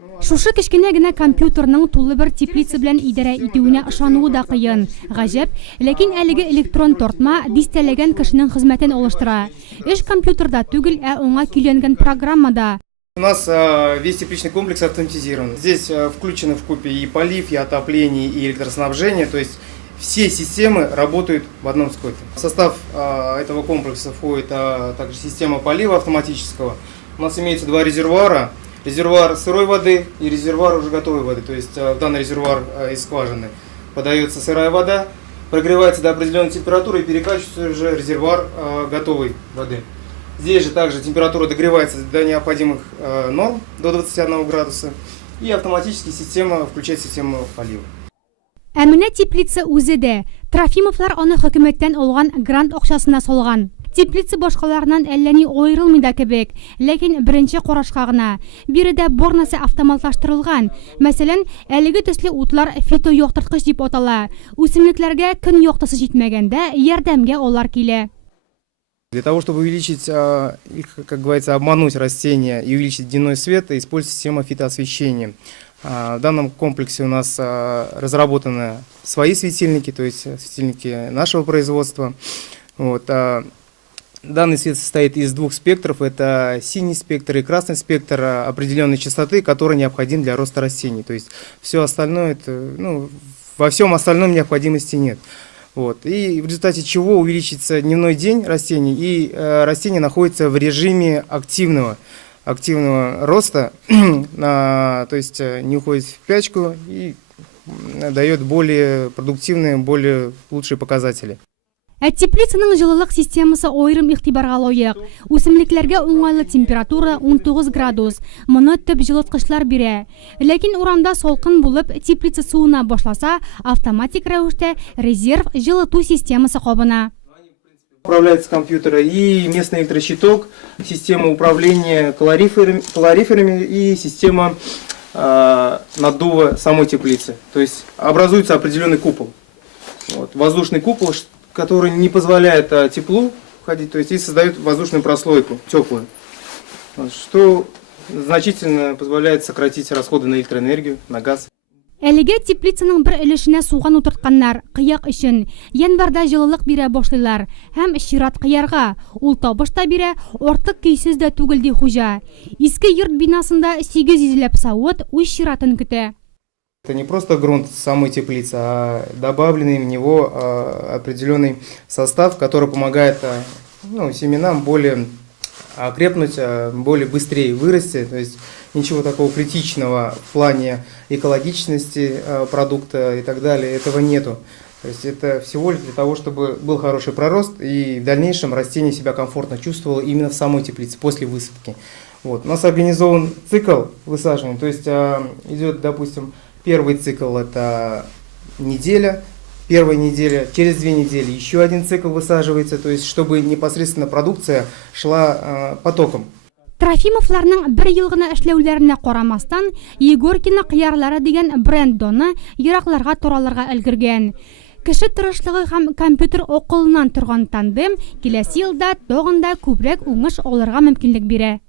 Шушы кечкенә генә компьютерның тулы бер теплица белән идарә итүенә ышануы да кыен. Гаҗәп, ләкин әлеге электрон тортма дистәләгән кешенең хезмәтен алыштыра. Эш компьютерда түгел, ә аңа көйләнгән программада. У нас весь тепличный комплекс автоматизирован. Здесь включены вкупе и полив, и отопление, и электроснабжение. То есть все системы работают в одном скопе. В состав этого комплекса входит также система полива автоматического. У нас имеется два резервуара. Резервуар сырой воды и резервуар уже готовой воды. То есть в данный резервуар из скважины подается сырая вода, прогревается до определенной температуры и перекачивается уже в резервуар готовой воды. Здесь же также температура догревается до необходимых норм, до 21 градуса. И автоматически система включает систему полива. Ә менә теплица үзе дә. Трофимовлар аны хөкүмәттән алган грант акчасына салган. Теплица башкаларынан әллә ни аерылмый да кебек, ләкин беренче карашка гына. Биредә бер нәрсә автоматлаштырылган. Мәсәлән, әлеге төсле утлар фитояктырткыч дип атала. Үсемлекләргә көн яктысы җитмәгәндә ярдәмгә алар килә. Для того, чтобы увеличить, как говорится, обмануть растения и увеличить дневной свет, используется система фитоосвещения. В данном комплексе у нас разработаны свои светильники, то есть светильники нашего производства. Вот. Данный свет состоит из двух спектров. Это синий спектр и красный спектр определенной частоты, который необходим для роста растений. То есть все остальное, во всем остальном необходимости нет. Вот. И в результате чего увеличится дневной день растений, и растения находятся в режиме активного роста, то есть не уходит в спячку и дает более продуктивные, более лучшие показатели. Теплицаның җылылык системасы аерым игътибарга лаек. Үсемлекләргә уңайлы температура 19 градус. Моны төп җылыткычлар бирә. Ләкин урамда салкын булып, теплица суына башласа, автоматик рәвештә резерв җылыту системасы кабына. Управляется компьютер и местный электрощиток, система управления калориферами и система наддува самой теплицы. То есть образуется определенный купол. Вот, воздушный купол, который не позволяет теплу входить, то есть и создает воздушную прослойку, теплую, что значительно позволяет сократить расходы на электроэнергию, на газ. Әлегә теплицаның бер өлешенә суган утыртканнар, кыяк өчен. Январда җылылык бирә башлыйлар һәм чират кыярга. Ул табыш та бирә, артык көйсез дә түгел ди хуҗа. Иске йорт бинасында 800 савыт үз чиратын көтә. Это не просто грунт самой теплицы, а добавленный в него определенный состав, который помогает семенам более окрепнуть, более быстрее вырасти. То есть ничего такого критичного в плане экологичности продукта и так далее, этого нету. То есть это всего лишь для того, чтобы был хороший пророст и в дальнейшем растение себя комфортно чувствовало именно в самой теплице после высадки. Вот. У нас организован цикл высаживания, то есть идет, допустим, первый цикл это неделя, первая неделя, через 2 недели еще один цикл высаживается, то есть чтобы непосредственно продукция шла потоком. Трофимовларның бер ел гына эшләүләренә карамастан, Егоркина кыярлары дигән бренд доны еракларга таралырга өлгергән. Кеше тырышлыгы һәм компьютер акылыннан торган тандем киләсе елда тагын да күбрәк уңыш алырга мөмкинлек бирә.